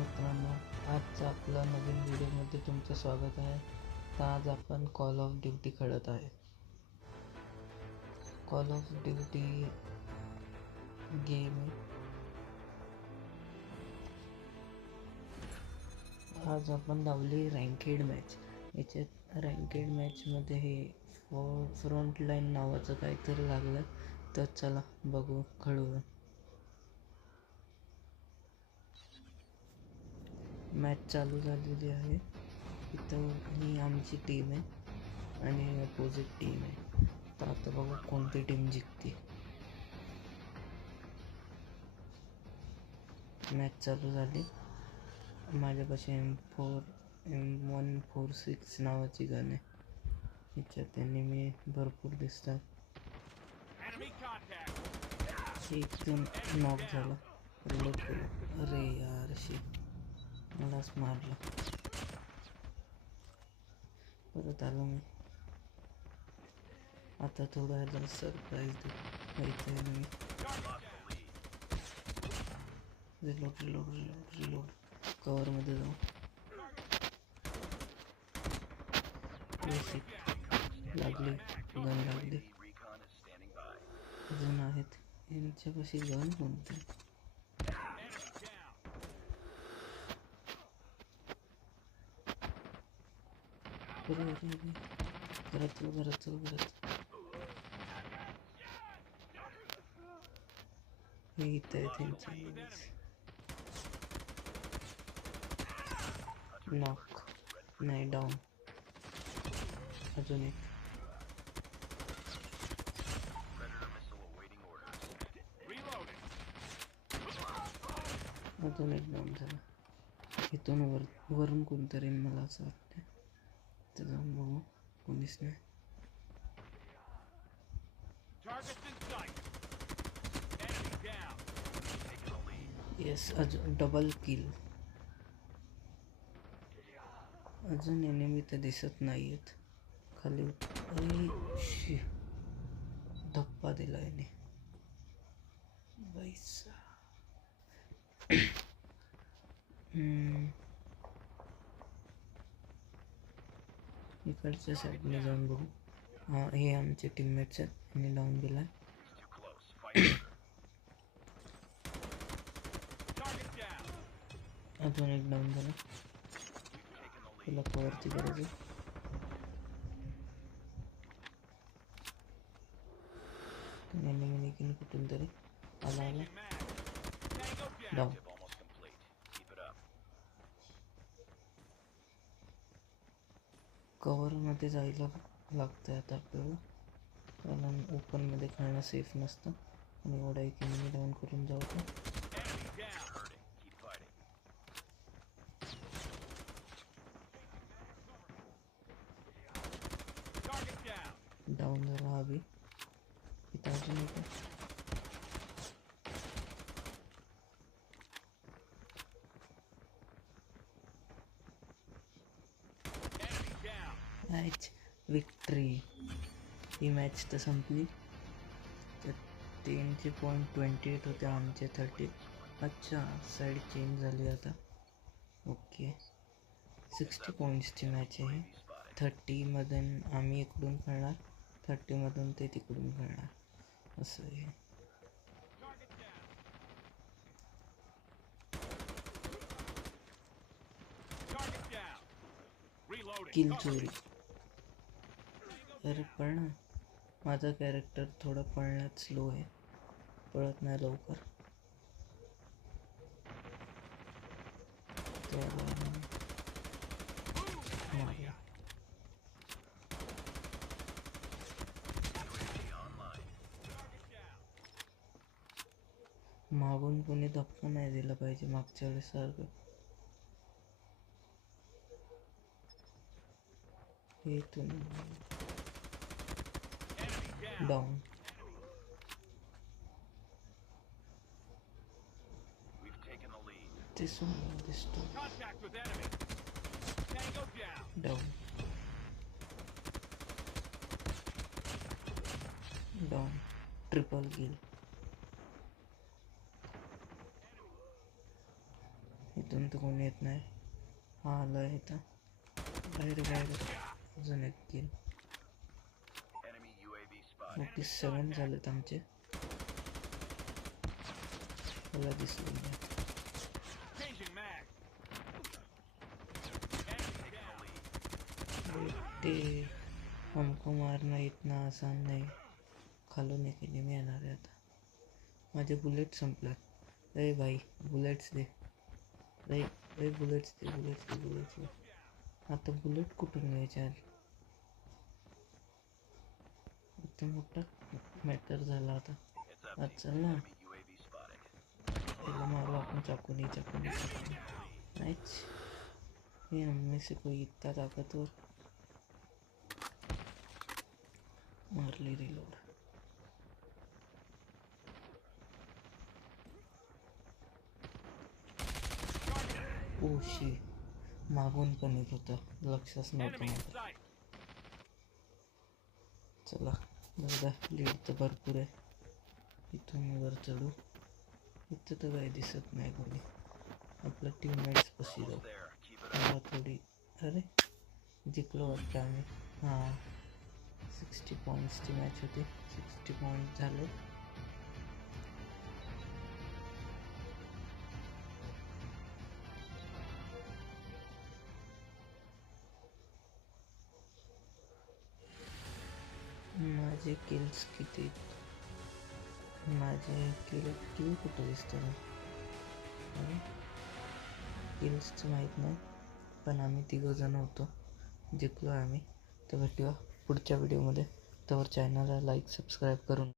मित्रांनो, आजचा आपला नवीन व्हिडिओमध्ये तुमचं स्वागत आहे. तर आज आपण कॉल ऑफ ड्युटी खेळत आहे. कॉल ऑफ ड्युटी गेम आहे. आज आपण लावली रँकेड मॅच. याच्यात रँकेड मॅचमध्ये हे फ्रंट लाईन नावाचं काहीतरी लागलं. तर चला बघू, खेळू. मॅच चालू झालेली आहे. इथं ही आमची टीम आहे आणि अपोजिट टीम आहे. तर आता बघू कोणती टीम जिंकते. मॅच चालू झाली. माझ्यापाशी M146 नावाची गन आहे. ह्याच्यात एनिमी भरपूर दिसतात. एकदम नॉक झाला. रिलोड केलं. अरे यार, मलाच मारलं. परत आलो मी. आता थोडा ह्याला सरप्राईज दे. इथे एनिमी. रिलोड. कवरमध्ये जाऊ. लागली गन लागली. अजून आहेत. यांच्यापाशी गन कोणते? घरात हे इथं आहे त्यांचं. नॉक नाही, डाऊन. अजून एक. अजून एक डाऊन झाला. इथून वरून कोणतरी मला असं वाटतं. तर जाऊन बघू. कोणीच नाही. येस, अजून डबल किल. अजून एनिमी तर दिसत नाही आहेत खाली. धप्पा दिला याने. पैसा इकडच्या साईडने जाऊन बघू. हे आमचे टीममेट्स आहेत आणि डाऊन दिला. अजून एक डाऊन झाला. तुला कवरची गरज आहे. एनिमी कुठून तरी आला. डाऊन. कवरमध्ये जायला लागतं आता आपल्याला, कारण ओपनमध्ये खेळणं सेफ नसतं. आणि एवढा एक एनिमी डाऊन करून जाऊ. डाऊन झाला हवी. इथं अजून एक. Match victory. ही मॅच तर संपली. तर 10चे पॉईंट 28 होते, आमचे 30. अच्छा, साईड चेंज झाली आता. ओके, 60 पॉईंट्सची मॅच आहे. 30मधून आम्ही इकडून खेळणार, 30मधून ते तिकडून खेळणार, असं आहे. किल चोरी. अरे पळ ना. माझा कॅरेक्टर थोडा पळण्यात स्लो आहे, पळत नाही लवकर. मागून कोणी धक्का नाही दिला पाहिजे मागच्या वेळेस सारखं. इथून डाऊन. दिसतो. डाऊन. ट्रिपल किल. इथून तर कोणी येत नाही. हा आला इथं. बाहेर अजून एक किल. 47 झालेत आमचे. मला दिसलं नाही. ते हमको मारना इतना आसान नहीं. खालून एक एनिमी येणार आहे आता. माझे बुलेट संपल्यात. अरे भाई बुलेट्स दे. अरे बुलेट्स दे. आता बुलेट कुठून मिळायचे? इथं मोठा मॅटर झाला आता. आज चल ना, त्याला मारू आपण चाकूनी. नाहीच. ये हममें से कोई इतना ताकतवर. मारली रिलोड. ओ शी, मागून पण येत होतं, लक्षच नव्हतं माझं. चला दादा, लीड तर भरपूर आहे. इथून वर चढू. इथं तर काही दिसत नाही कोणी. आपलं टीममेट्स कशी जाऊ. मला थोडी. अरे जिंकलो वाटतं आम्ही. हां, 60 पॉईंट्सची मॅच होती. 60 पॉईंट झाले. माझे किल्स किती? माझे किल कुठं दिसतं ना? किल्सचं माहीत नाही, पण आम्ही 3 जण होतो. जिंकलो आम्ही. तर भेटूया पुढच्या व्हिडिओमध्ये. तर चॅनलला लाईक सबस्क्राईब करून